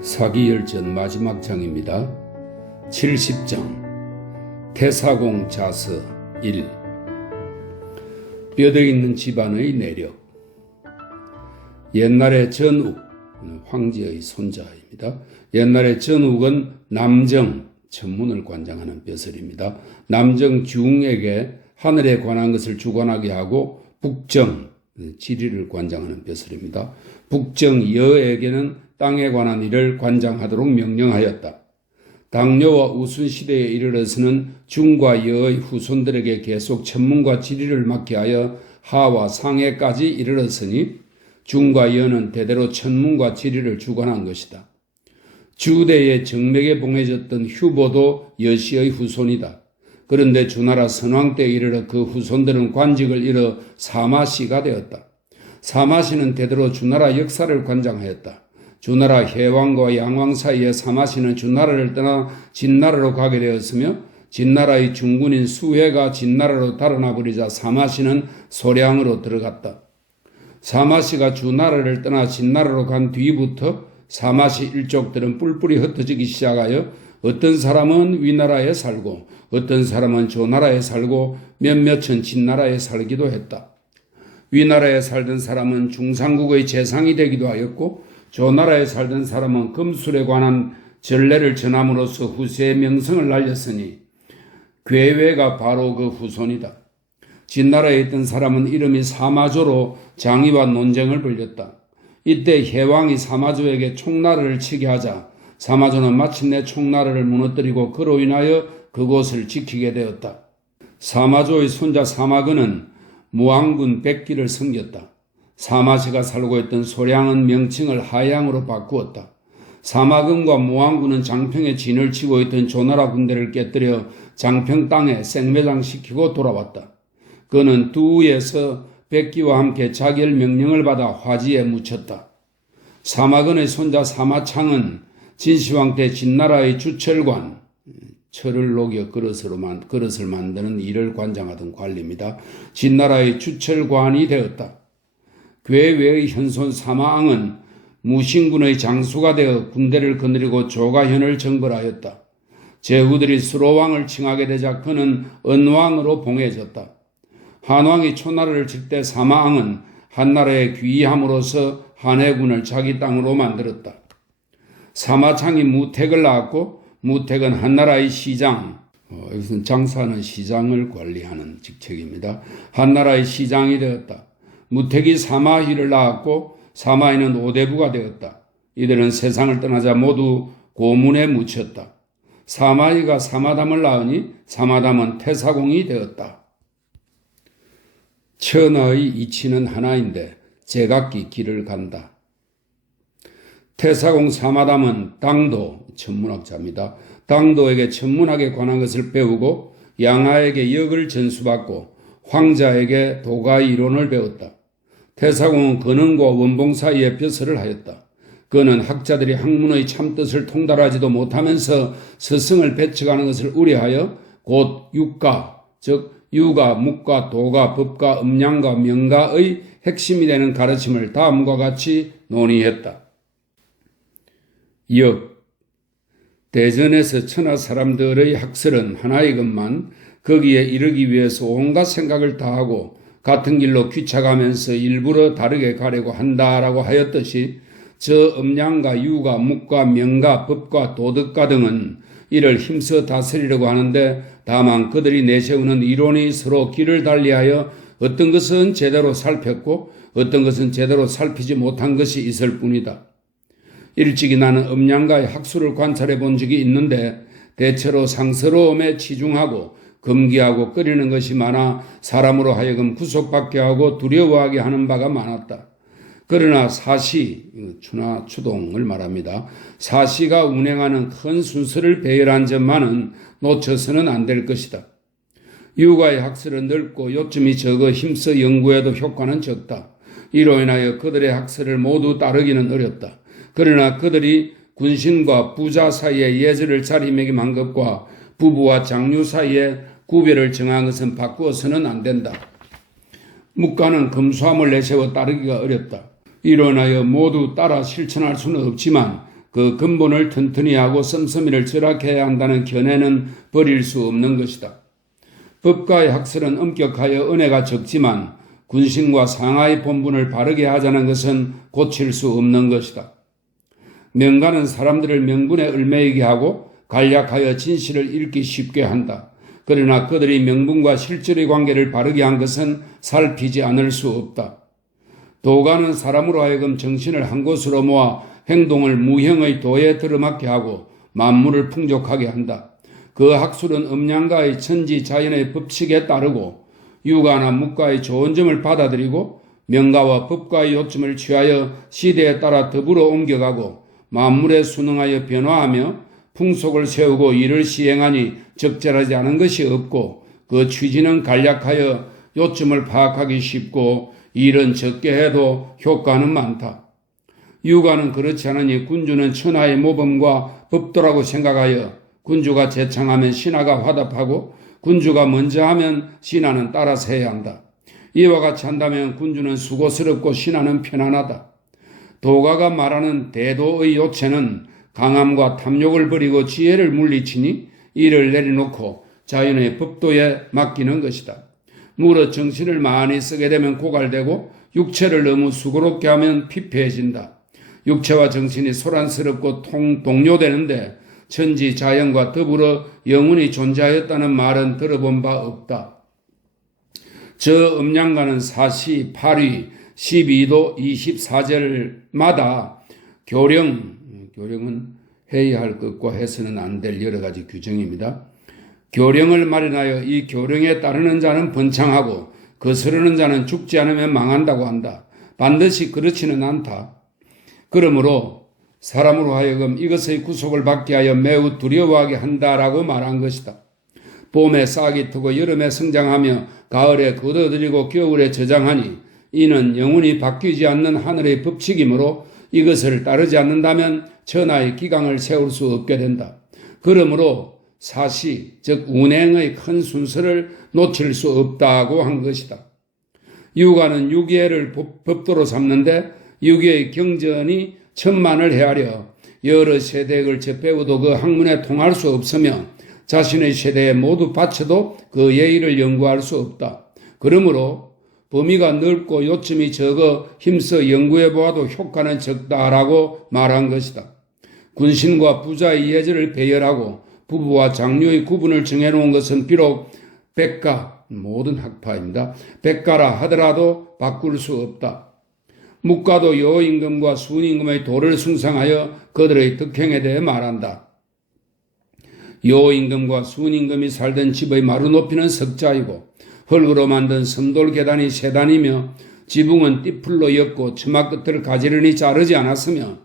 사기열전 마지막 장입니다. 70장 태사공 자서 1. 뼈대 있는 집안의 내력. 옛날에 전욱, 황제의 손자입니다. 옛날에 전욱은 남정, 천문을 관장하는 벼슬입니다. 남정 중에게 하늘에 관한 것을 주관하게 하고 북정, 지리를 관장하는 벼슬입니다. 북정 여에게는 땅에 관한 일을 관장하도록 명령하였다. 당뇨와 우순시대에 이르러서는 중과 여의 후손들에게 계속 천문과 지리를 맡게 하여 하와 상해까지 이르렀으니 중과 여는 대대로 천문과 지리를 주관한 것이다. 주대의 정맥에 봉해졌던 휴보도 여시의 후손이다. 그런데 주나라 선왕 때에 이르러 그 후손들은 관직을 잃어 사마시가 되었다. 사마시는 대대로 주나라 역사를 관장하였다. 주나라 해왕과 양왕 사이에 사마시는 주나라를 떠나 진나라로 가게 되었으며 진나라의 중군인 수해가 진나라로 달아나 버리자 사마시는 소량으로 들어갔다. 사마시가 주나라를 떠나 진나라로 간 뒤부터 사마시 일족들은 뿔뿔이 흩어지기 시작하여 어떤 사람은 위나라에 살고 어떤 사람은 조나라에 살고 몇몇은 진나라에 살기도 했다. 위나라에 살던 사람은 중상국의 재상이 되기도 하였고 조나라에 살던 사람은 금술에 관한 전례를 전함으로써 후세의 명성을 날렸으니 괴외가 바로 그 후손이다. 진나라에 있던 사람은 이름이 사마조로 장의와 논쟁을 벌였다. 이때 해왕이 사마조에게 총나라를 치게 하자 사마조는 마침내 총나라를 무너뜨리고 그로 인하여 그곳을 지키게 되었다. 사마조의 손자 사마근은 무왕군 백기를 섬겼다. 사마시가 살고 있던 소량은 명칭을 하양으로 바꾸었다. 사마근과 무왕군은 장평에 진을 치고 있던 조나라 군대를 깨뜨려 장평 땅에 생매장시키고 돌아왔다. 그는 두에서 백기와 함께 자결 명령을 받아 화지에 묻혔다. 사마근의 손자 사마창은 진시황 때 진나라의 주철관, 철을 녹여 그릇을 만드는 일을 관장하던 관리입니다. 진나라의 주철관이 되었다. 괴외의 현손 사마왕은 무신군의 장수가 되어 군대를 거느리고 조가현을 정벌하였다. 제후들이 수로왕을 칭하게 되자 그는 은왕으로 봉해졌다. 한왕이 초나라를 칠 때 사마왕은 한나라에 귀의함으로써 한해군을 자기 땅으로 만들었다. 사마창이 무택을 낳았고 무택은 한나라의 시장, 여기서는 장사하는 시장을 관리하는 직책입니다. 한나라의 시장이 되었다. 무택이 사마희를 낳았고 사마희는 오대부가 되었다. 이들은 세상을 떠나자 모두 고문에 묻혔다. 사마희가 사마담을 낳으니 사마담은 태사공이 되었다. 천하의 이치는 하나인데 제각기 길을 간다. 태사공 사마담은 당도, 천문학자입니다. 당도에게 천문학에 관한 것을 배우고 양하에게 역을 전수받고 황자에게 도가 이론을 배웠다. 태사공은 근원과 원봉 사이에 벼슬을 하였다. 그는 학자들이 학문의 참뜻을 통달하지도 못하면서 스승을 배척하는 것을 우려하여 곧 육가, 즉 유가, 묵가, 도가, 법가, 음양가, 명가의 핵심이 되는 가르침을 다음과 같이 논의했다. 역. 대전에서 천하 사람들의 학설은 하나이건만 거기에 이르기 위해서 온갖 생각을 다하고 같은 길로 귀착하면서 일부러 다르게 가려고 한다라고 하였듯이 저 음양가, 유가, 묵가, 명가, 법가, 도덕가 등은 이를 힘써 다스리려고 하는데 다만 그들이 내세우는 이론이 서로 길을 달리하여 어떤 것은 제대로 살폈고 어떤 것은 제대로 살피지 못한 것이 있을 뿐이다. 일찍이 나는 음양가의 학술을 관찰해 본 적이 있는데 대체로 상스러움에 치중하고 금기하고 꺼리는 것이 많아 사람으로 하여금 구속받게 하고 두려워하게 하는 바가 많았다. 그러나 사시, 추동을 말합니다. 사시가 운행하는 큰 순서를 배열한 점만은 놓쳐서는 안 될 것이다. 유가의 학설은 넓고 요점이 적어 힘써 연구해도 효과는 적다. 이로 인하여 그들의 학설을 모두 따르기는 어렵다. 그러나 그들이 군신과 부자 사이에 예절을 자리매김한 것과 부부와 장류 사이에 구별을 정한 것은 바꾸어서는 안 된다. 묵가는 검소함을 내세워 따르기가 어렵다. 이로 인하여 모두 따라 실천할 수는 없지만 그 근본을 튼튼히 하고 씀씀이를 절약해야 한다는 견해는 버릴 수 없는 것이다. 법과의 학설은 엄격하여 은혜가 적지만 군신과 상하의 본분을 바르게 하자는 것은 고칠 수 없는 것이다. 명가는 사람들을 명분에 얽매이게 하고 간략하여 진실을 읽기 쉽게 한다. 그러나 그들이 명분과 실질의 관계를 바르게 한 것은 살피지 않을 수 없다. 도가는 사람으로 하여금 정신을 한 곳으로 모아 행동을 무형의 도에 들어맞게 하고 만물을 풍족하게 한다. 그 학술은 음양가의 천지 자연의 법칙에 따르고 유가나 묵가의 좋은 점을 받아들이고 명가와 법과의 요점을 취하여 시대에 따라 더불어 옮겨가고 만물에 순응하여 변화하며 풍속을 세우고 이를 시행하니 적절하지 않은 것이 없고 그 취지는 간략하여 요점을 파악하기 쉽고 일은 적게 해도 효과는 많다. 유가는 그렇지 않으니 군주는 천하의 모범과 법도라고 생각하여 군주가 제창하면 신하가 화답하고 군주가 먼저 하면 신하는 따라서 해야 한다. 이와 같이 한다면 군주는 수고스럽고 신하는 편안하다. 도가가 말하는 대도의 요체는 강함과 탐욕을 버리고 지혜를 물리치니 이를 내려놓고 자연의 법도에 맡기는 것이다. 무릇 정신을 많이 쓰게 되면 고갈되고 육체를 너무 수고롭게 하면 피폐해진다. 육체와 정신이 소란스럽고 동요되는데 천지 자연과 더불어 영원히 존재하였다는 말은 들어본 바 없다. 저 음양가는 사시 8위 12도 24절마다 교령은 해야 할 것과 해서는 안 될 여러 가지 규정입니다. 교령을 마련하여 이 교령에 따르는 자는 번창하고 거스르는 자는 죽지 않으면 망한다고 한다. 반드시 그렇지는 않다. 그러므로 사람으로 하여금 이것의 구속을 받게 하여 매우 두려워하게 한다라고 말한 것이다. 봄에 싹이 트고 여름에 성장하며 가을에 걷어들이고 겨울에 저장하니 이는 영원히 바뀌지 않는 하늘의 법칙이므로 이것을 따르지 않는다면 천하의 기강을 세울 수 없게 된다. 그러므로 사시, 즉 운행의 큰 순서를 놓칠 수 없다고 한 것이다. 유가는 유계를 법도로 삼는데 유계의 경전이 천만을 헤아려 여러 세대에 걸쳐 배워도 그 학문에 통할 수 없으며 자신의 세대에 모두 바쳐도 그 예의를 연구할 수 없다. 그러므로 범위가 넓고 요점이 적어 힘써 연구해 보아도 효과는 적다라고 말한 것이다. 군신과 부자의 예절을 배열하고 부부와 장녀의 구분을 정해놓은 것은 비록 백가, 모든 학파입니다. 백가라 하더라도 바꿀 수 없다. 묵가도 여임금과 순임금의 도를 숭상하여 그들의 덕행에 대해 말한다. 여임금과 순임금이 살던 집의 마루 높이는 석자이고 흙으로 만든 섬돌 계단이 세 단이며 지붕은 띠풀로 엮고 처마 끝을 가지런히 자르지 않았으며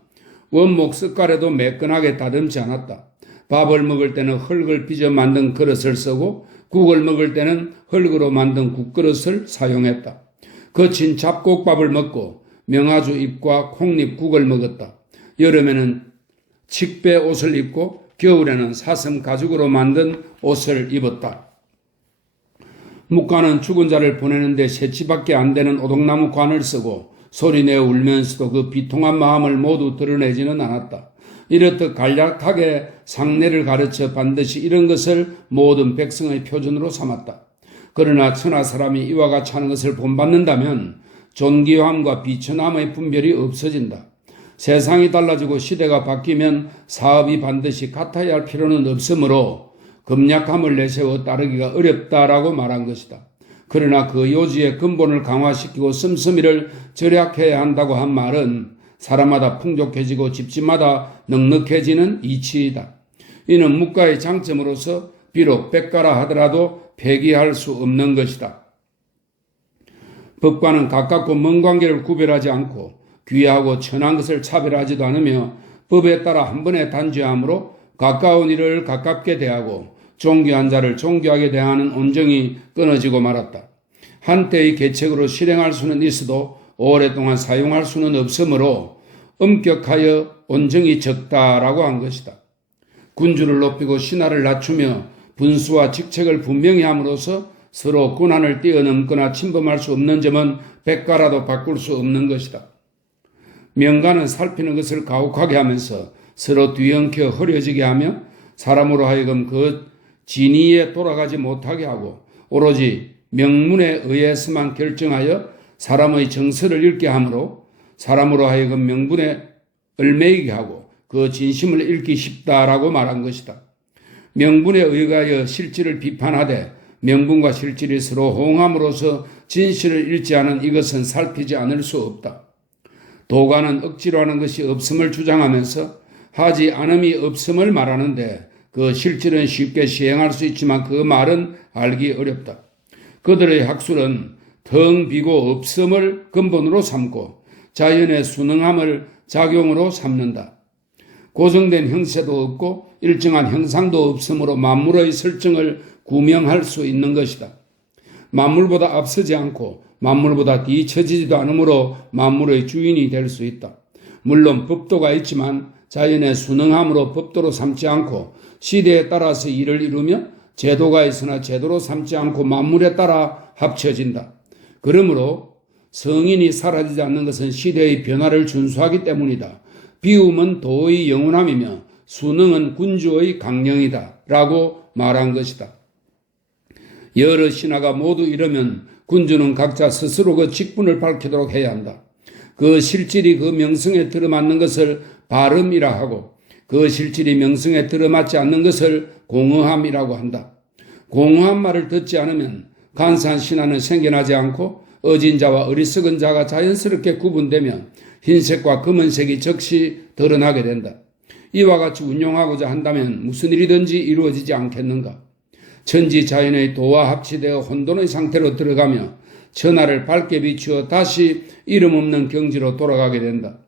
원목 석가래도 매끈하게 다듬지 않았다. 밥을 먹을 때는 흙을 빚어 만든 그릇을 쓰고 국을 먹을 때는 흙으로 만든 국그릇을 사용했다. 거친 잡곡밥을 먹고 명아주 잎과 콩잎 국을 먹었다. 여름에는 칡배 옷을 입고 겨울에는 사슴 가죽으로 만든 옷을 입었다. 묵가는 죽은 자를 보내는데 새치밖에 안 되는 오동나무 관을 쓰고 소리내어 울면서도 그 비통한 마음을 모두 드러내지는 않았다. 이렇듯 간략하게 상례를 가르쳐 반드시 이런 것을 모든 백성의 표준으로 삼았다. 그러나 천하 사람이 이와 같이 하는 것을 본받는다면 존귀함과 비천함의 분별이 없어진다. 세상이 달라지고 시대가 바뀌면 사업이 반드시 같아야 할 필요는 없으므로 금약함을 내세워 따르기가 어렵다라고 말한 것이다. 그러나 그 요지의 근본을 강화시키고 씀씀이를 절약해야 한다고 한 말은 사람마다 풍족해지고 집집마다 넉넉해지는 이치이다. 이는 묵가의 장점으로서 비록 백가라 하더라도 폐기할 수 없는 것이다. 법과는 가깝고 먼 관계를 구별하지 않고 귀하고 천한 것을 차별하지도 않으며 법에 따라 한 번에 단죄함으로 가까운 이를 가깝게 대하고 존귀한 자를 존귀하게 대하는 온정이 끊어지고 말았다. 한때의 계책으로 실행할 수는 있어도 오랫동안 사용할 수는 없으므로 엄격하여 온정이 적다라고 한 것이다. 군주를 높이고 신하를 낮추며 분수와 직책을 분명히 함으로써 서로 권한을 뛰어넘거나 침범할 수 없는 점은 백가라도 바꿀 수 없는 것이다. 명가는 살피는 것을 가혹하게 하면서 서로 뒤엉켜 흐려지게 하며 사람으로 하여금 그 진의에 돌아가지 못하게 하고 오로지 명문에 의해서만 결정하여 사람의 정서를 읽게 하므로 사람으로 하여금 명분에 얽매이게 하고 그 진심을 읽기 쉽다라고 말한 것이다. 명분에 의하여 실질을 비판하되 명분과 실질이 서로 호응함으로써 진실을 읽지 않은 이것은 살피지 않을 수 없다. 도가는 억지로 하는 것이 없음을 주장하면서 하지 않음이 없음을 말하는데 그 실질은 쉽게 시행할 수 있지만 그 말은 알기 어렵다. 그들의 학술은 텅 비고 없음을 근본으로 삼고 자연의 순응함을 작용으로 삼는다. 고정된 형세도 없고 일정한 형상도 없으므로 만물의 설정을 구명할 수 있는 것이다. 만물보다 앞서지 않고 만물보다 뒤처지지도 않으므로 만물의 주인이 될 수 있다. 물론 법도가 있지만 자연의 순응함으로 법도로 삼지 않고 시대에 따라서 일을 이루며 제도가 있으나 제도로 삼지 않고 만물에 따라 합쳐진다. 그러므로 성인이 사라지지 않는 것은 시대의 변화를 준수하기 때문이다. 비움은 도의 영원함이며 순응은 군주의 강령이다 라고 말한 것이다. 여러 신하가 모두 이러면 군주는 각자 스스로 그 직분을 밝히도록 해야 한다. 그 실질이 그 명성에 들어맞는 것을 발음이라 하고 그 실질이 명성에 들어맞지 않는 것을 공허함이라고 한다. 공허한 말을 듣지 않으면 간사한 신하는 생겨나지 않고 어진 자와 어리석은 자가 자연스럽게 구분되며 흰색과 검은색이 즉시 드러나게 된다. 이와 같이 운용하고자 한다면 무슨 일이든지 이루어지지 않겠는가? 천지 자연의 도와 합치되어 혼돈의 상태로 들어가며 천하를 밝게 비추어 다시 이름 없는 경지로 돌아가게 된다.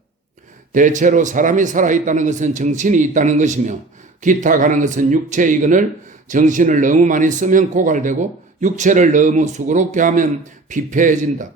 대체로 사람이 살아있다는 것은 정신이 있다는 것이며 기타 가는 것은 육체이거늘 정신을 너무 많이 쓰면 고갈되고 육체를 너무 수고롭게 하면 피폐해진다.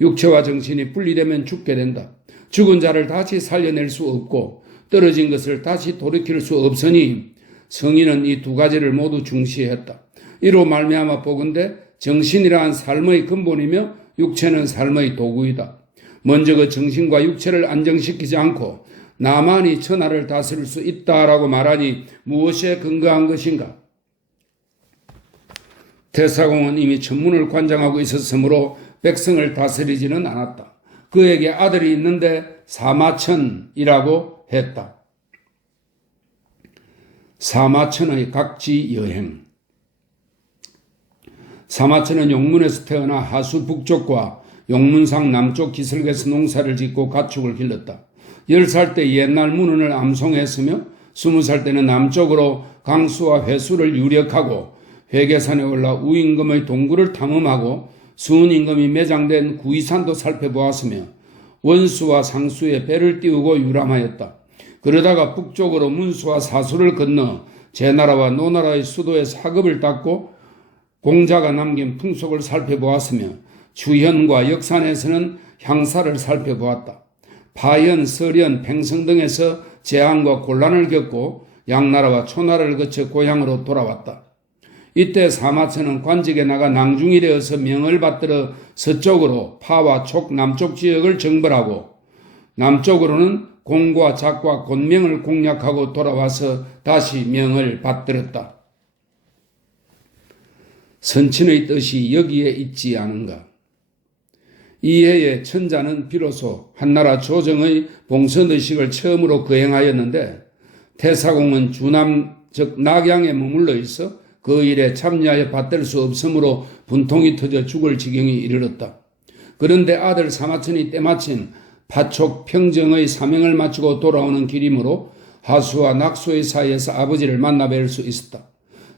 육체와 정신이 분리되면 죽게 된다. 죽은 자를 다시 살려낼 수 없고 떨어진 것을 다시 돌이킬 수 없으니 성인은 이 두 가지를 모두 중시했다. 이로 말미암아 보건대 정신이란 삶의 근본이며 육체는 삶의 도구이다. 먼저 그 정신과 육체를 안정시키지 않고 나만이 천하를 다스릴 수 있다라고 말하니 무엇에 근거한 것인가? 태사공은 이미 천문을 관장하고 있었으므로 백성을 다스리지는 않았다. 그에게 아들이 있는데 사마천이라고 했다. 사마천의 각지 여행. 사마천은 용문에서 태어나 하수 북쪽과 용문상 남쪽 기슭에서 농사를 짓고 가축을 길렀다. 10살 때 옛날 문헌을 암송했으며 20살 때는 남쪽으로 강수와 회수를 유력하고 회계산에 올라 우임금의 동굴을 탐험하고 수은임금이 매장된 구이산도 살펴보았으며 원수와 상수에 배를 띄우고 유람하였다. 그러다가 북쪽으로 문수와 사수를 건너 제나라와 노나라의 수도에 사급을 닦고 공자가 남긴 풍속을 살펴보았으며 주현과 역산에서는 향사를 살펴보았다. 파현, 설현, 팽성 등에서 재앙과 곤란을 겪고 양나라와 초나라를 거쳐 고향으로 돌아왔다. 이때 사마천은 관직에 나가 낭중이 되어서 명을 받들어 서쪽으로 파와 촉 남쪽 지역을 정벌하고 남쪽으로는 공과 작과 곤명을 공략하고 돌아와서 다시 명을 받들었다. 선친의 뜻이 여기에 있지 않은가? 이해에 천자는 비로소 한나라 조정의 봉선의식을 처음으로 거행하였는데 태사공은 주남 즉 낙양에 머물러 있어 그 일에 참여하여 받들 수 없으므로 분통이 터져 죽을 지경에 이르렀다. 그런데 아들 사마천이 때마침 파촉 평정의 사명을 마치고 돌아오는 길이므로 하수와 낙수의 사이에서 아버지를 만나 뵐 수 있었다.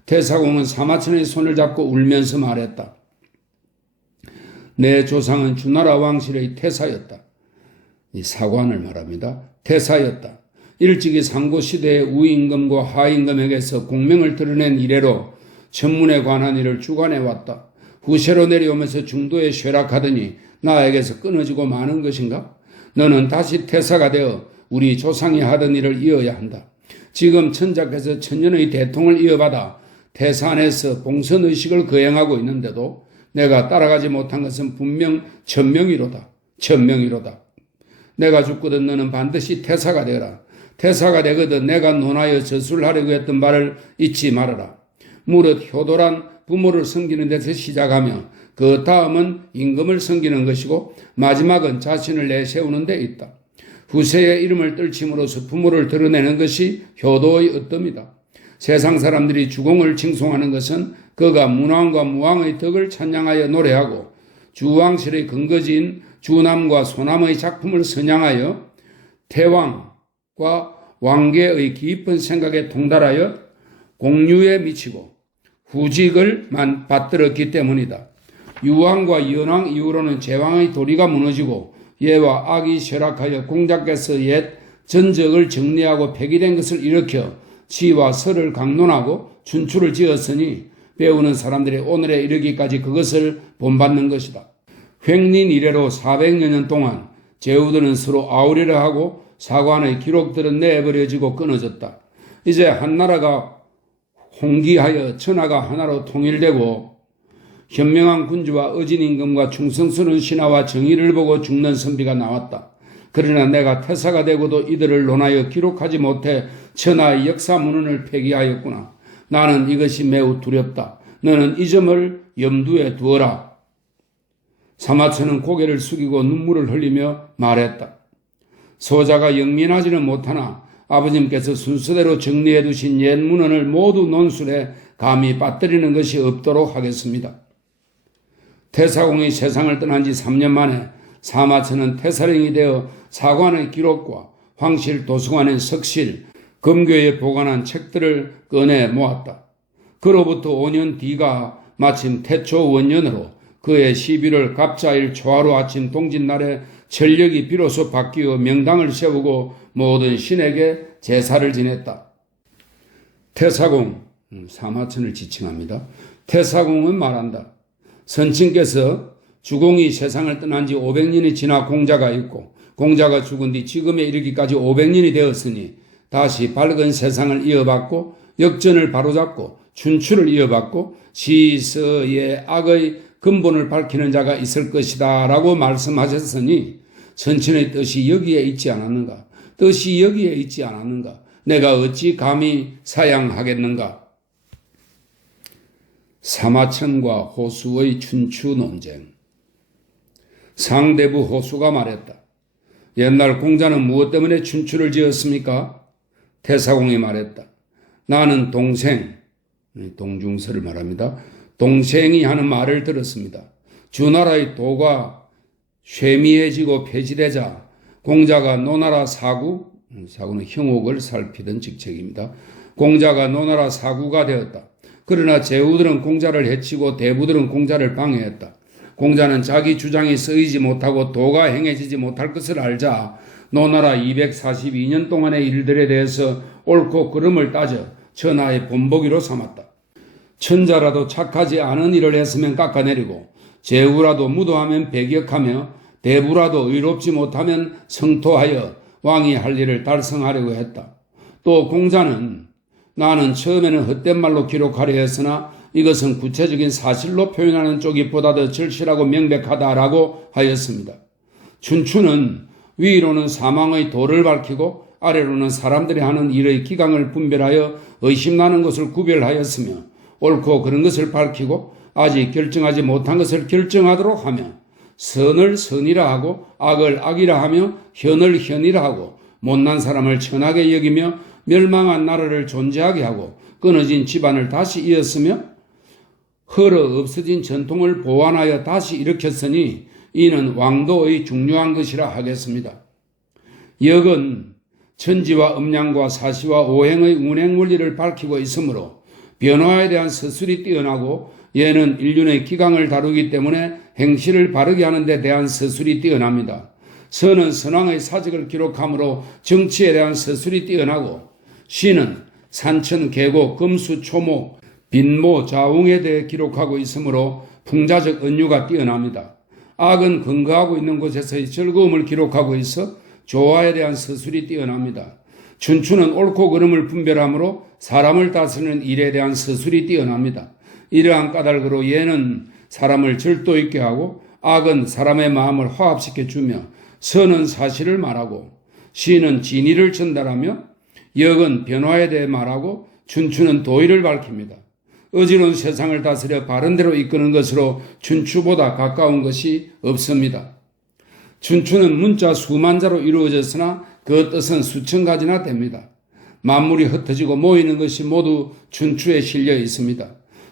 태사공은 사마천의 손을 잡고 울면서 말했다. 내 조상은 주나라 왕실의 태사였다. 이 사관을 말합니다. 태사였다. 일찍이 상고시대의 우임금과 하임금에게서 공명을 드러낸 이래로 천문에 관한 일을 주관해왔다. 후세로 내려오면서 중도에 쇠락하더니 나에게서 끊어지고 마는 것인가? 너는 다시 태사가 되어 우리 조상이 하던 일을 이어야 한다. 지금 천자께서 천년의 대통을 이어받아 태사 안에서 봉선의식을 거행하고 있는데도 내가 따라가지 못한 것은 분명 천명이로다. 천명이로다. 내가 죽거든 너는 반드시 태사가 되어라. 태사가 되거든 내가 논하여 저술하려고 했던 말을 잊지 말아라. 무릇 효도란 부모를 섬기는 데서 시작하며 그 다음은 임금을 섬기는 것이고 마지막은 자신을 내세우는 데 있다. 후세의 이름을 떨침으로써 부모를 드러내는 것이 효도의 어뜸이다. 세상 사람들이 주공을 칭송하는 것은 그가 문왕과 무왕의 덕을 찬양하여 노래하고 주왕실의 근거지인 주남과 소남의 작품을 선양하여 태왕과 왕계의 깊은 생각에 통달하여 공유에 미치고 후직을 받들었기 때문이다. 유왕과 연왕 이후로는 제왕의 도리가 무너지고 예와 악이 쇠락하여 공자께서 옛 전적을 정리하고 폐기된 것을 일으켜 시와 설을 강론하고 춘추를 지었으니 배우는 사람들이 오늘에 이르기까지 그것을 본받는 것이다. 횡린 이래로 400여 년 동안 제후들은 서로 아우리려 하고 사관의 기록들은 내버려지고 끊어졌다. 이제 한나라가 홍기하여 천하가 하나로 통일되고 현명한 군주와 어진 임금과 충성스러운 신하와 정의를 보고 죽는 선비가 나왔다. 그러나 내가 태사가 되고도 이들을 논하여 기록하지 못해 천하의 역사 문헌을 폐기하였구나. 나는 이것이 매우 두렵다. 너는 이 점을 염두에 두어라. 사마천은 고개를 숙이고 눈물을 흘리며 말했다. 소자가 영민하지는 못하나 아버님께서 순서대로 정리해 두신 옛 문헌을 모두 논술에 감히 빠뜨리는 것이 없도록 하겠습니다. 태사공이 세상을 떠난 지 3년 만에 사마천은 태사령이 되어 사관의 기록과 황실 도서관의 석실, 금교에 보관한 책들을 꺼내 모았다. 그로부터 5년 뒤가 마침 태초 원년으로 그해 11월 갑자일 초하루 아침 동짓날에 전력이 비로소 바뀌어 명당을 세우고 모든 신에게 제사를 지냈다. 태사공, 사마천을 지칭합니다. 태사공은 말한다. 선친께서 주공이 세상을 떠난 지 500년이 지나 공자가 있고 공자가 죽은 뒤 지금에 이르기까지 500년이 되었으니 다시 밝은 세상을 이어받고 역전을 바로잡고 춘추를 이어받고 시서의 악의 근본을 밝히는 자가 있을 것이다 라고 말씀하셨으니 선친의 뜻이 여기에 있지 않았는가? 뜻이 여기에 있지 않았는가? 내가 어찌 감히 사양하겠는가? 사마천과 호수의 춘추 논쟁. 상대부 호수가 말했다. 옛날 공자는 무엇 때문에 춘추를 지었습니까? 태사공이 말했다. 나는 동생, 동중서를 말합니다. 동생이 하는 말을 들었습니다. 주나라의 도가 쇠미해지고 폐지되자 공자가 노나라 사구는 형옥을 살피던 직책입니다. 공자가 노나라 사구가 되었다. 그러나 제후들은 공자를 해치고 대부들은 공자를 방해했다. 공자는 자기 주장이 쓰이지 못하고 도가 행해지지 못할 것을 알자 노나라 242년 동안의 일들에 대해서 옳고 그름을 따져 천하의 본보기로 삼았다. 천자라도 착하지 않은 일을 했으면 깎아내리고 제후라도 무도하면 배격하며 대부라도 의롭지 못하면 성토하여 왕이 할 일을 달성하려고 했다. 또 공자는 나는 처음에는 헛된 말로 기록하려 했으나 이것은 구체적인 사실로 표현하는 쪽이 보다 더 절실하고 명백하다라고 하였습니다. 춘추는 위로는 사망의 도를 밝히고 아래로는 사람들이 하는 일의 기강을 분별하여 의심나는 것을 구별하였으며 옳고 그런 것을 밝히고 아직 결정하지 못한 것을 결정하도록 하며 선을 선이라 하고 악을 악이라 하며 현을 현이라 하고 못난 사람을 천하게 여기며 멸망한 나라를 존재하게 하고 끊어진 집안을 다시 이었으며 헐어 없어진 전통을 보완하여 다시 일으켰으니 이는 왕도의 중요한 것이라 하겠습니다. 역은 천지와 음양과 사시와 오행의 운행 원리를 밝히고 있으므로 변화에 대한 서술이 뛰어나고 얘는 인륜의 기강을 다루기 때문에 행실을 바르게 하는 데 대한 서술이 뛰어납니다. 선은 선왕의 사직을 기록하므로 정치에 대한 서술이 뛰어나고 시는 산천, 계곡, 금수, 초목, 빈모, 자웅에 대해 기록하고 있으므로 풍자적 은유가 뛰어납니다. 악은 근거하고 있는 곳에서의 즐거움을 기록하고 있어 조화에 대한 서술이 뛰어납니다. 춘추는 옳고 그름을 분별하므로 사람을 다스리는 일에 대한 서술이 뛰어납니다. 이러한 까닭으로 얘는 사람을 절도 있게 하고 악은 사람의 마음을 화합시켜 주며 선은 사실을 말하고 시는 진리를 전달하며 역은 변화에 대해 말하고 춘추는 도의를 밝힙니다. 어지러운 세상을 다스려 바른 대로 이끄는 것으로 춘추보다 가까운 것이 없습니다. 춘추는 문자 수만 자로 이루어졌으나 그 뜻은 수천 가지나 됩니다. 만물이 흩어지고 모이는 것이 모두 춘추에 실려 있습니다.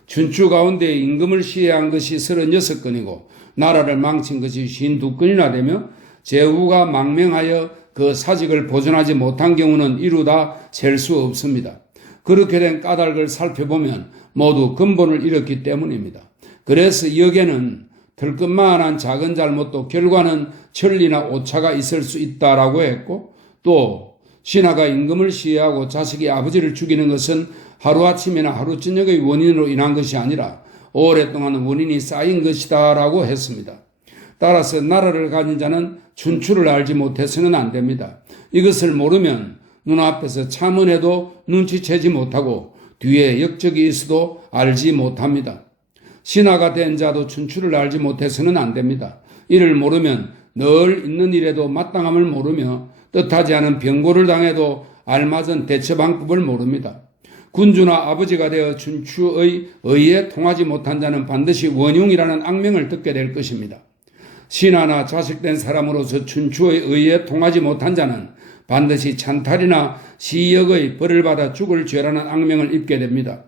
춘추 가운데 임금을 시해한 것이 36건이고 나라를 망친 것이 52건이나 되며 제후가 망명하여 그 사직을 보존하지 못한 경우는 이루다 셀 수 없습니다. 그렇게 된 까닭을 살펴보면 모두 근본을 잃었기 때문입니다. 그래서 역에는 들끝만한 작은 잘못도 결과는 천리나 오차가 있을 수 있다라고 했고, 또 신하가 임금을 시해하고 자식이 아버지를 죽이는 것은 하루아침이나 하루저녁의 원인으로 인한 것이 아니라 오랫동안 원인이 쌓인 것이다 라고 했습니다. 따라서 나라를 가진 자는 춘추를 알지 못해서는 안 됩니다. 이것을 모르면 눈앞에서 참은해도 눈치채지 못하고 뒤에 역적이 있어도 알지 못합니다. 신하가 된 자도 춘추를 알지 못해서는 안 됩니다. 이를 모르면 늘 있는 일에도 마땅함을 모르며 뜻하지 않은 병고를 당해도 알맞은 대처 방법을 모릅니다. 군주나 아버지가 되어 춘추의 의에 통하지 못한 자는 반드시 원흉이라는 악명을 듣게 될 것입니다. 신하나 자식된 사람으로서 춘추의 의에 통하지 못한 자는 반드시 찬탈이나 시역의 벌을 받아 죽을 죄라는 악명을 입게 됩니다.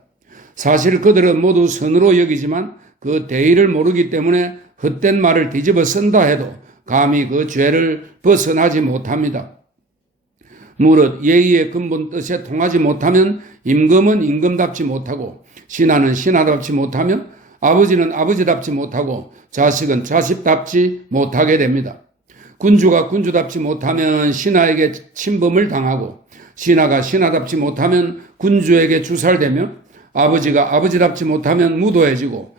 사실 그들은 모두 선으로 여기지만 그 대의를 모르기 때문에 헛된 말을 뒤집어 쓴다 해도 감히 그 죄를 벗어나지 못합니다. 무릇 예의의 근본 뜻에 통하지 못하면 임금은 임금답지 못하고 신하는 신하답지 못하며 아버지는 아버지답지 못하고 자식은 자식답지 못하게 됩니다. 군주가 군주답지 못하면 신하에게 침범을 당하고 신하가 신하답지 못하면 군주에게 주살되며 아버지가 아버지답지 못하면 무도해지고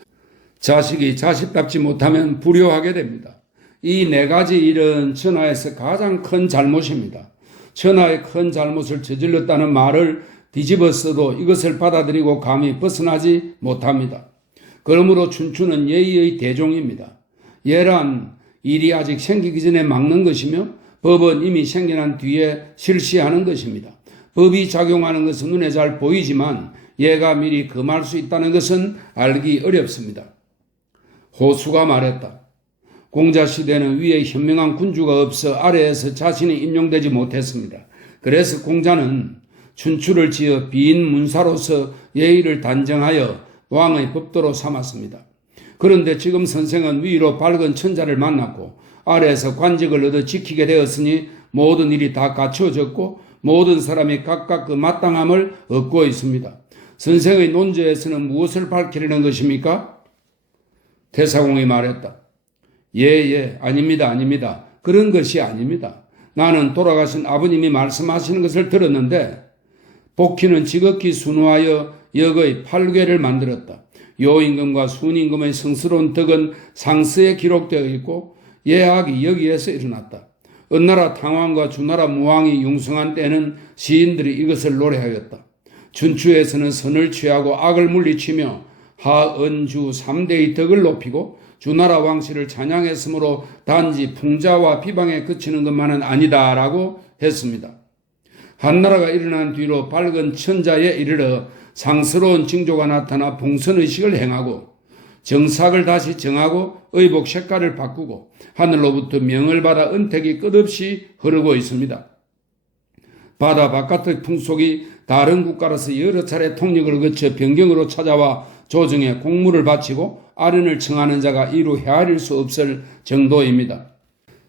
자식이 자식답지 못하면 불효하게 됩니다. 이 네 가지 일은 천하에서 가장 큰 잘못입니다. 천하의 큰 잘못을 저질렀다는 말을 뒤집어 써도 이것을 받아들이고 감히 벗어나지 못합니다. 그러므로 춘추는 예의의 대종입니다. 예란 일이 아직 생기기 전에 막는 것이며 법은 이미 생겨난 뒤에 실시하는 것입니다. 법이 작용하는 것은 눈에 잘 보이지만 예가 미리 금할 수 있다는 것은 알기 어렵습니다. 호수가 말했다. 공자시대는 위에 현명한 군주가 없어 아래에서 자신이 임용되지 못했습니다. 그래서 공자는 춘추를 지어 빈 문사로서 예의를 단정하여 왕의 법도로 삼았습니다. 그런데 지금 선생은 위로 밝은 천자를 만났고 아래에서 관직을 얻어 지키게 되었으니 모든 일이 다 갖추어졌고 모든 사람이 각각 그 마땅함을 얻고 있습니다. 선생의 논제에서는 무엇을 밝히려는 것입니까? 태사공이 말했다. 아닙니다. 그런 것이 아닙니다. 나는 돌아가신 아버님이 말씀하시는 것을 들었는데 복희는 지극히 순화하여 역의 8궤를 만들었다. 요임금과 순임금의 성스러운 덕은 상서에 기록되어 있고 예악이 여기에서 일어났다. 은나라 탕왕과 주나라 무왕이 융성한 때는 시인들이 이것을 노래하였다. 춘추에서는 선을 취하고 악을 물리치며 하은주 3대의 덕을 높이고 주나라 왕실을 찬양했으므로 단지 풍자와 비방에 그치는 것만은 아니다라고 했습니다. 한나라가 일어난 뒤로 밝은 천자에 이르러 상스러운 징조가 나타나 봉선의식을 행하고 정삭을 다시 정하고 의복 색깔을 바꾸고 하늘로부터 명을 받아 은택이 끝없이 흐르고 있습니다. 바다 바깥의 풍속이 다른 국가로서 여러 차례 통역을 거쳐 변경으로 찾아와 조정에 공물을 바치고 아련을 청하는 자가 이루 헤아릴 수 없을 정도입니다.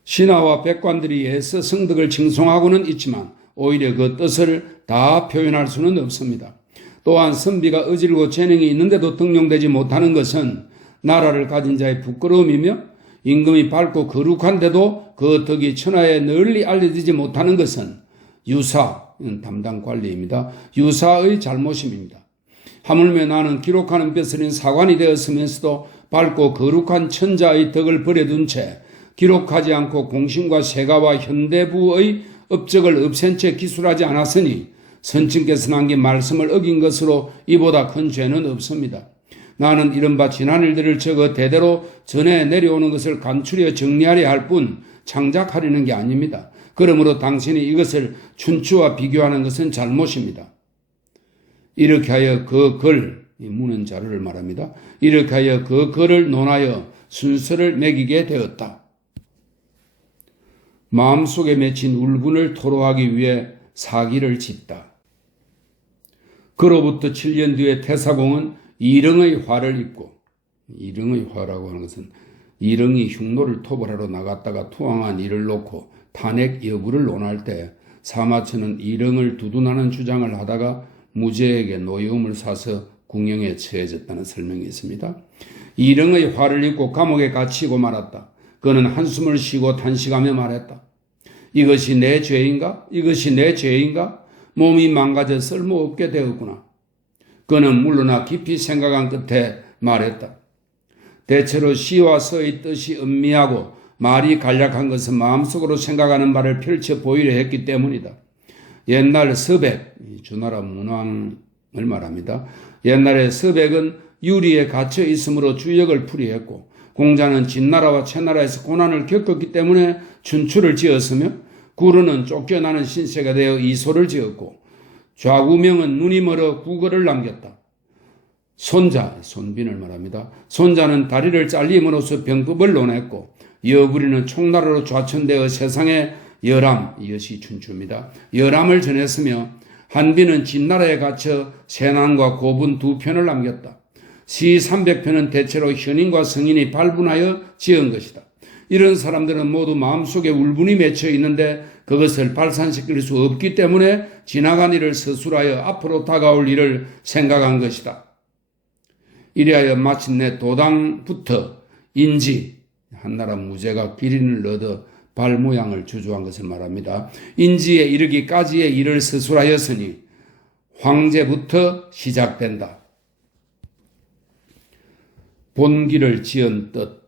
신하와 백관들이 애써 성덕을 칭송하고는 있지만 오히려 그 뜻을 다 표현할 수는 없습니다. 또한 선비가 어질고 재능이 있는데도 등용되지 못하는 것은 나라를 가진 자의 부끄러움이며 임금이 밝고 거룩한데도 그 덕이 천하에 널리 알려지지 못하는 것은 담당 관리입니다. 유사의 잘못입니다. 하물며 나는 기록하는 벼슬인 사관이 되었으면서도 밝고 거룩한 천자의 덕을 버려둔 채 기록하지 않고 공신과 세가와 현대부의 업적을 없앤 채 기술하지 않았으니 선친께서 남긴 말씀을 어긴 것으로 이보다 큰 죄는 없습니다. 나는 이른바 지난 일들을 적어 대대로 전해 내려오는 것을 간추려 정리하려 할 뿐 창작하려는 게 아닙니다. 그러므로 당신이 이것을 춘추와 비교하는 것은 잘못입니다. 이렇게 하여 그 글, 무는 자료를 말합니다. 이렇게 하여 그 글을 논하여 순서를 매기게 되었다. 마음속에 맺힌 울분을 토로하기 위해 사기를 짓다. 그로부터 7년 뒤에 태사공은 이릉의 화를 입고, 이릉의 화라고 하는 것은 이릉이 흉노를 토벌하러 나갔다가 투항한 이를 놓고 탄핵 여부를 논할 때 사마천은 이릉을 두둔하는 주장을 하다가 무죄에게 노여움을 사서 궁형에 처해졌다는 설명이 있습니다. 이릉의 화를 입고 감옥에 갇히고 말았다. 그는 한숨을 쉬고 탄식하며 말했다. 이것이 내 죄인가? 이것이 내 죄인가? 몸이 망가져 쓸모없게 되었구나. 그는 물러나 깊이 생각한 끝에 말했다. 대체로 시와 서의 뜻이 음미하고 말이 간략한 것은 마음속으로 생각하는 바를 펼쳐 보이려 했기 때문이다. 옛날 서백, 주나라 문왕을 말합니다. 옛날에 서백은 유리에 갇혀 있으므로 주역을 풀이했고 공자는 진나라와 채나라에서 고난을 겪었기 때문에 춘추를 지었으며 구르는 쫓겨나는 신세가 되어 이소를 지었고 좌구명은 눈이 멀어 국어를 남겼다. 손자, 손빈을 말합니다. 손자는 다리를 잘림으로써 병법을 논했고 여구리는 총나라로 좌천되어 세상에 열암, 이것이 춘추입니다. 열암을 전했으며 한빈은 진나라에 갇혀 세난과 고분 두 편을 남겼다. 시 300편은 대체로 현인과 성인이 발분하여 지은 것이다. 이런 사람들은 모두 마음속에 울분이 맺혀 있는데 그것을 발산시킬 수 없기 때문에 지나간 일을 서술하여 앞으로 다가올 일을 생각한 것이다. 이리하여 마침내 도당부터 인지, 한나라 무제가 기린을 얻어 발 모양을 주조한 것을 말합니다. 인지에 이르기까지의 일을 서술하였으니 황제부터 시작된다. 본기를 지은 뜻.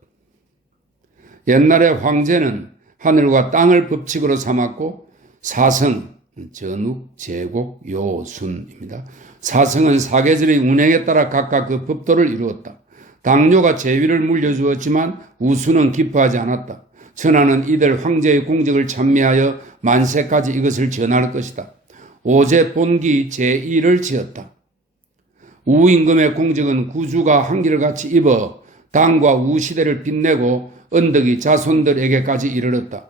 옛날에 황제는 하늘과 땅을 법칙으로 삼았고 사성, 전욱, 제곡, 요, 순입니다. 사성은 사계절의 운행에 따라 각각 그 법도를 이루었다. 당뇨가 제위를 물려주었지만 우수는 기뻐하지 않았다. 천하는 이들 황제의 공적을 찬미하여 만세까지 이것을 전할 것이다. 오제 본기 제2를 지었다. 우임금의 공적은 구주가 한길같이 입어 당과 우시대를 빛내고 언덕이 자손들에게까지 이르렀다.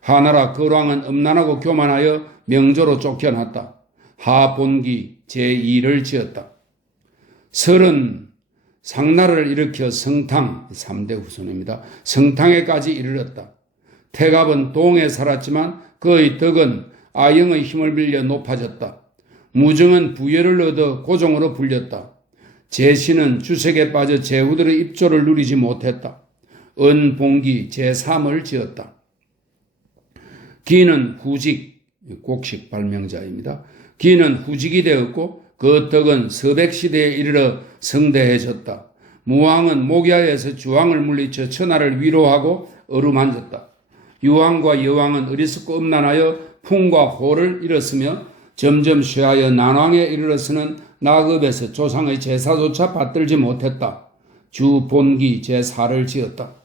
하나라 거왕은 음란하고 교만하여 명조로 쫓겨났다. 하본기 제2를 지었다. 설은 상나라를 일으켜 성탕, 3대 후손입니다. 성탕에까지 이르렀다. 태갑은 동에 살았지만 그의 덕은 아영의 힘을 빌려 높아졌다. 무정은 부여를 얻어 고종으로 불렸다. 제신은 주색에 빠져 제후들의 입조를 누리지 못했다. 은봉기 제3을 지었다. 기는 후직, 곡식 발명자입니다. 기는 후직이 되었고 그 덕은 서백시대에 이르러 성대해졌다. 무왕은 목야에서 주왕을 물리쳐 천하를 위로하고 어루만졌다. 유왕과 여왕은 어리석고 음란하여 풍과 호를 잃었으며 점점 쇠하여 난왕에 이르러서는 낙읍에서 조상의 제사조차 받들지 못했다. 주본기 제4를 지었다.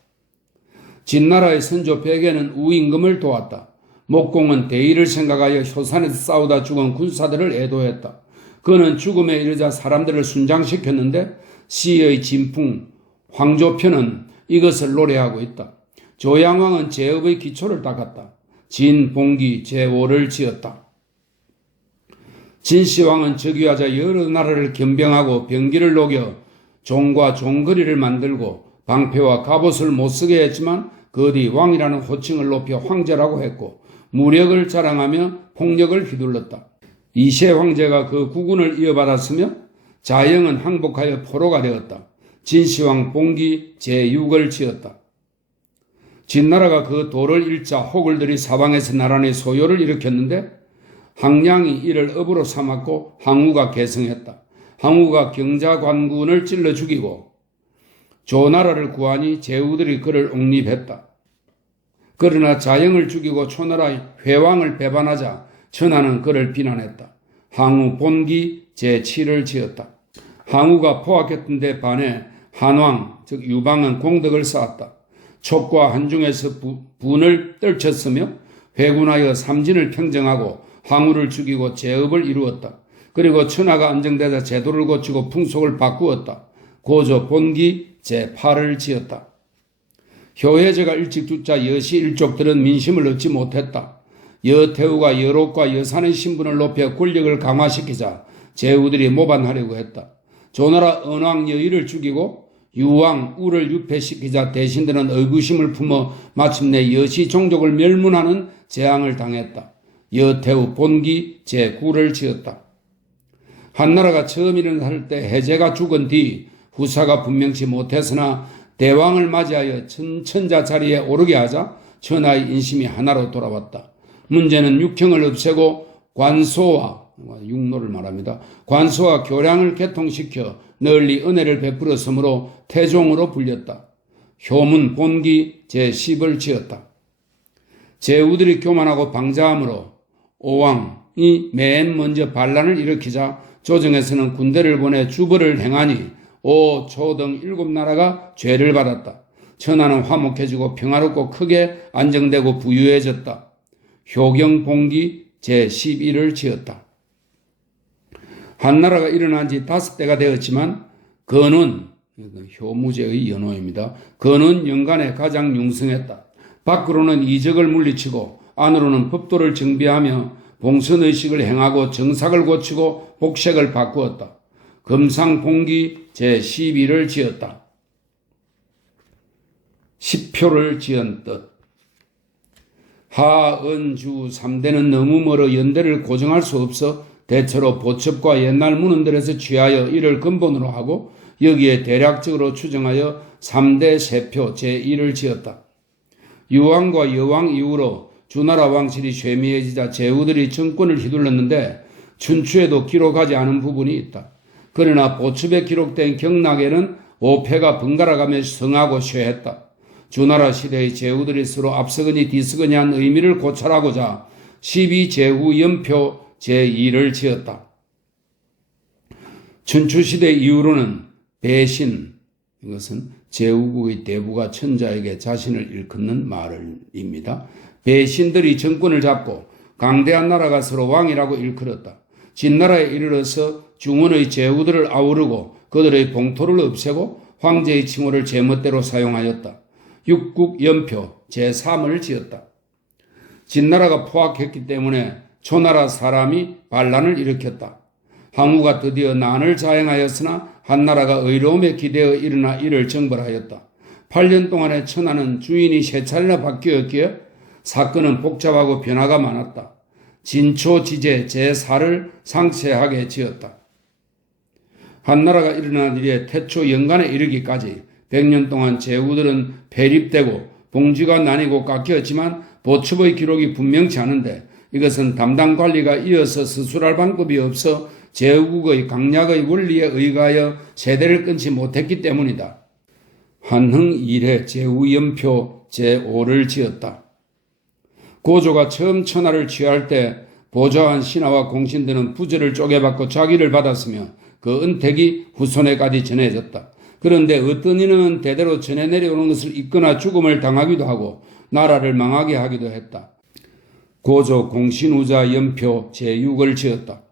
진나라의 선조 백에는 우임금을 도왔다. 목공은 대의를 생각하여 효산에서 싸우다 죽은 군사들을 애도했다. 그는 죽음에 이르자 사람들을 순장시켰는데 시의 진풍 황조편은 이것을 노래하고 있다. 조양왕은 제업의 기초를 닦았다. 진봉기 제5를 지었다. 진시황은 즉위하자 여러 나라를 겸병하고 병기를 녹여 종과 종거리를 만들고 방패와 갑옷을 못쓰게 했지만 그 뒤 왕이라는 호칭을 높여 황제라고 했고 무력을 자랑하며 폭력을 휘둘렀다. 이세 황제가 그 국운을 이어받았으며 자영은 항복하여 포로가 되었다. 진시황 봉기 제6을 지었다. 진나라가 그 돌을 잃자 호글들이 사방에서 나란히 소요를 일으켰는데 항량이 이를 업으로 삼았고 항우가 계승했다. 항우가 경자관군을 찔러 죽이고 조나라를 구하니 제후들이 그를 옹립했다. 그러나 자영을 죽이고 초나라의 회왕을 배반하자 천하는 그를 비난했다. 항우 본기 제7을 지었다. 항우가 포악했던 데 반해 한왕 즉 유방은 공덕을 쌓았다. 촉과 한중에서 분을 떨쳤으며 회군하여 삼진을 평정하고 황후를 죽이고 제업을 이루었다. 그리고 천하가 안정되자 제도를 고치고 풍속을 바꾸었다. 고조 본기 제8을 지었다. 효혜제가 일찍 죽자 여시 일족들은 민심을 얻지 못했다. 여태우가 여록과 여산의 신분을 높여 권력을 강화시키자 제후들이 모반하려고 했다. 조나라 은왕 여의를 죽이고 유왕 우를 유폐시키자 대신들은 의구심을 품어 마침내 여시 종족을 멸문하는 재앙을 당했다. 여태우 본기 제9를 지었다. 한나라가 처음 일어날 때 해제가 죽은 뒤 후사가 분명치 못했으나 대왕을 맞이하여 천자 자리에 오르게 하자 천하의 인심이 하나로 돌아왔다. 문제는 육형을 없애고 관소와 육로를 말합니다. 관소와 교량을 개통시켜 널리 은혜를 베풀었으므로 태종으로 불렸다. 효문 본기 제10을 지었다. 제후들이 교만하고 방자함으로 오왕이 맨 먼저 반란을 일으키자 조정에서는 군대를 보내 주벌을 행하니 오, 초 등 7나라가 죄를 받았다. 천하는 화목해지고 평화롭고 크게 안정되고 부유해졌다. 효경 본기 제11을 지었다. 한나라가 일어난 지 5대가 되었지만 건은 효무제의 연호입니다. 건은 연간에 가장 융성했다. 밖으로는 이적을 물리치고 안으로는 법도를 정비하며 봉선의식을 행하고 정삭을 고치고 복색을 바꾸었다. 금상봉기 제12를 지었다. 10표를 지은 뜻. 하은주 3대는 너무 멀어 연대를 고정할 수 없어 대체로 보첩과 옛날 문헌들에서 취하여 이를 근본으로 하고 여기에 대략적으로 추정하여 3대 세표 제1을 지었다. 유왕과 여왕 이후로 주나라 왕실이 쇠미해지자 제후들이 정권을 휘둘렀는데 춘추에도 기록하지 않은 부분이 있다. 그러나 보첩에 기록된 경락에는 오패가 번갈아가며 성하고 쇠했다. 주나라 시대의 제후들이 서로 앞서거니 뒤서거니 한 의미를 고찰하고자 12제후 연표 제2를 지었다. 춘추시대 이후로는 배신, 이것은 제후국의 대부가 천자에게 자신을 일컫는 말입니다. 배신들이 정권을 잡고 강대한 나라가 서로 왕이라고 일컬었다. 진나라에 이르러서 중원의 제후들을 아우르고 그들의 봉토를 없애고 황제의 칭호를 제멋대로 사용하였다. 육국연표 제3을 지었다. 진나라가 포악했기 때문에 초나라 사람이 반란을 일으켰다. 항우가 드디어 난을 자행하였으나 한나라가 의로움에 기대어 일어나 이를 정벌하였다. 8년 동안의 천하는 주인이 세 차례나 바뀌었기에 사건은 복잡하고 변화가 많았다. 진초지제 제4를 상세하게 지었다. 한나라가 일어난 이래 태초 연간에 이르기까지 100년 동안 제후들은 폐립되고 봉지가 나뉘고 깎였지만 보첩의 기록이 분명치 않은데 이것은 담당 관리가 이어서 서술할 방법이 없어 제후국의 강약의 원리에 의거하여 세대를 끊지 못했기 때문이다. 한흥 1회 제후연표 제5를 지었다. 고조가 처음 천하를 취할 때 보좌한 신하와 공신들은 부제를 쪼개받고 자기를 받았으며 그 은택이 후손에까지 전해졌다. 그런데 어떤 이는 대대로 전해 내려오는 것을 잊거나 죽음을 당하기도 하고 나라를 망하게 하기도 했다. 고조 공신우자 연표 제6을 지었다.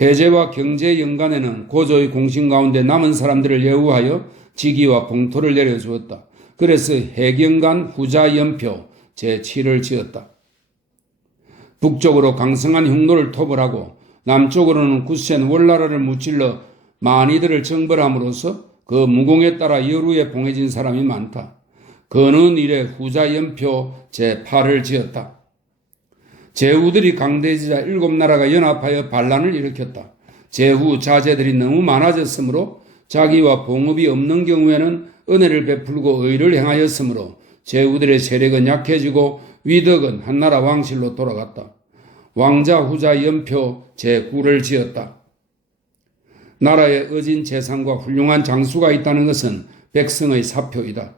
해제와 경제 연간에는 고조의 공신 가운데 남은 사람들을 예우하여 직위와 봉토를 내려주었다. 그래서 해경간 후자 연표 제7을 지었다. 북쪽으로 강성한 흉노를 토벌하고 남쪽으로는 굳센 월나라를 무찔러 많이들을 정벌함으로써 그 무공에 따라 여루에 봉해진 사람이 많다. 건은 이래 후자 연표 제8을 지었다. 제후들이 강대지자 7나라가 연합하여 반란을 일으켰다. 제후 자제들이 너무 많아졌으므로 자기와 봉업이 없는 경우에는 은혜를 베풀고 의를 행하였으므로 제후들의 세력은 약해지고 위덕은 한나라 왕실로 돌아갔다. 왕자 후자 연표 제9를 지었다. 나라에 어진 재산과 훌륭한 장수가 있다는 것은 백성의 사표이다.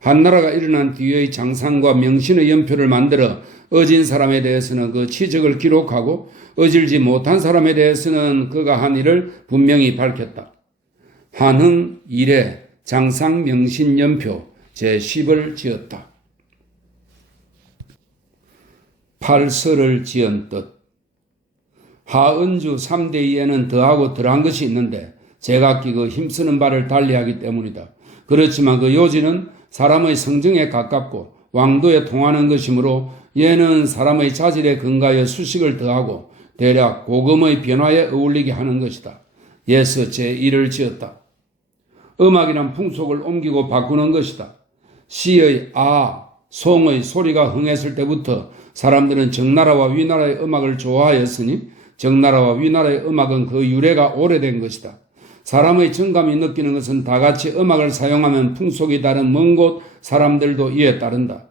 한나라가 일어난 뒤의 장상과 명신의 연표를 만들어 어진 사람에 대해서는 그 치적을 기록하고 어질지 못한 사람에 대해서는 그가 한 일을 분명히 밝혔다. 한흥 1회 장상 명신 연표 제10을 지었다. 팔설을 지은 뜻. 하은주 3대2에는 더하고 덜한 것이 있는데 제각기 그 힘쓰는 바를 달리하기 때문이다. 그렇지만 그 요지는 사람의 성정에 가깝고 왕도에 통하는 것이므로 얘는 사람의 자질에 근거하여 수식을 더하고 대략 고금의 변화에 어울리게 하는 것이다. 예서 제1을 지었다. 음악이란 풍속을 옮기고 바꾸는 것이다. 시의 아, 송의 소리가 흥했을 때부터 사람들은 정나라와 위나라의 음악을 좋아하였으니 정나라와 위나라의 음악은 그 유래가 오래된 것이다. 사람의 정감이 느끼는 것은 다같이 음악을 사용하면 풍속이 다른 먼 곳 사람들도 이에 따른다.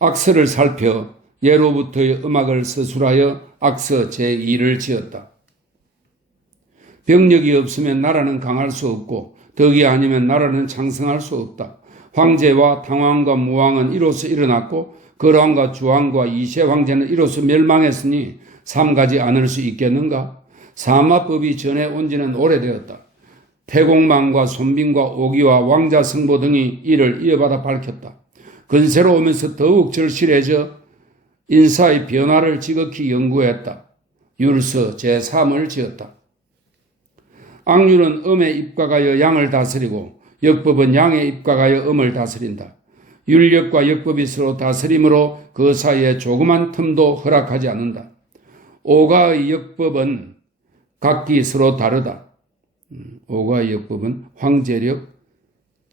악서를 살펴 예로부터의 음악을 서술하여 악서 제2를 지었다. 병력이 없으면 나라는 강할 수 없고 덕이 아니면 나라는 창성할 수 없다. 황제와 당왕과 무왕은 이로써 일어났고 거왕과 주왕과 이세 황제는 이로써 멸망했으니 삼가지 않을 수 있겠는가? 사마법이 전해 온 지는 오래되었다. 태공망과 손빈과 오기와 왕자 성보 등이 이를 이어받아 밝혔다. 근세로 오면서 더욱 절실해져 인사의 변화를 지극히 연구했다. 율서 제3을 지었다. 악률은 음에 입각하여 양을 다스리고 역법은 양에 입각하여 음을 다스린다. 율력과 역법이 서로 다스림으로 그 사이에 조그만 틈도 허락하지 않는다. 오가의 역법은 각기 서로 다르다. 오가의 역법은 황제력,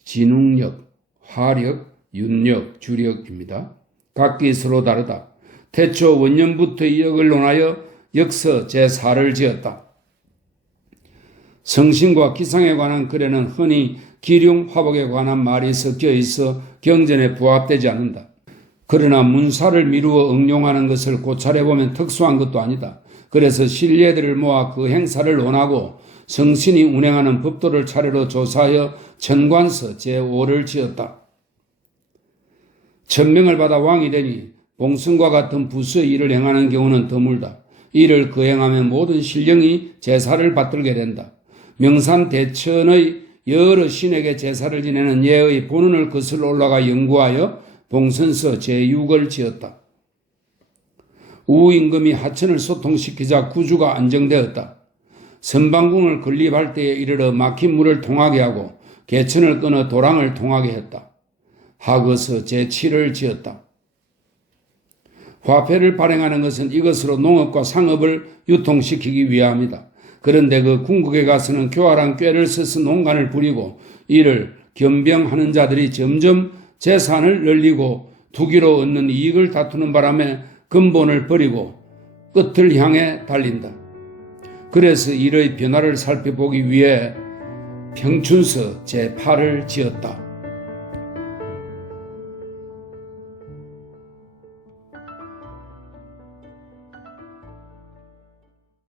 진웅력, 화력, 윤력, 주력입니다. 각기 서로 다르다. 태초 원년부터의 역을 논하여 역서 제4를 지었다. 성신과 기상에 관한 글에는 흔히 기륭, 화복에 관한 말이 섞여 있어 경전에 부합되지 않는다. 그러나 문사를 미루어 응용하는 것을 고찰해보면 특수한 것도 아니다. 그래서 신뢰들을 모아 그 행사를 논하고 성신이 운행하는 법도를 차례로 조사하여 천관서 제5를 지었다. 천명을 받아 왕이 되니 봉순과 같은 부수의 일을 행하는 경우는 드물다. 이를 거행하면 모든 신령이 제사를 받들게 된다. 명산대천의 여러 신에게 제사를 지내는 예의 본원을 거슬러 올라가 연구하여 봉선서 제6을 지었다. 우임금이 하천을 소통시키자 구주가 안정되었다. 선방궁을 건립할 때에 이르러 막힌 물을 통하게 하고 개천을 끊어 도랑을 통하게 했다. 하거서 제7을 지었다. 화폐를 발행하는 것은 이것으로 농업과 상업을 유통시키기 위함이다. 그런데 그 궁극에 가서는 교활한 꾀를 써서 농간을 부리고 이를 겸병하는 자들이 점점 재산을 늘리고 투기로 얻는 이익을 다투는 바람에 근본을 버리고 끝을 향해 달린다. 그래서 이의 변화를 살펴보기 위해 평춘서 제8을 지었다.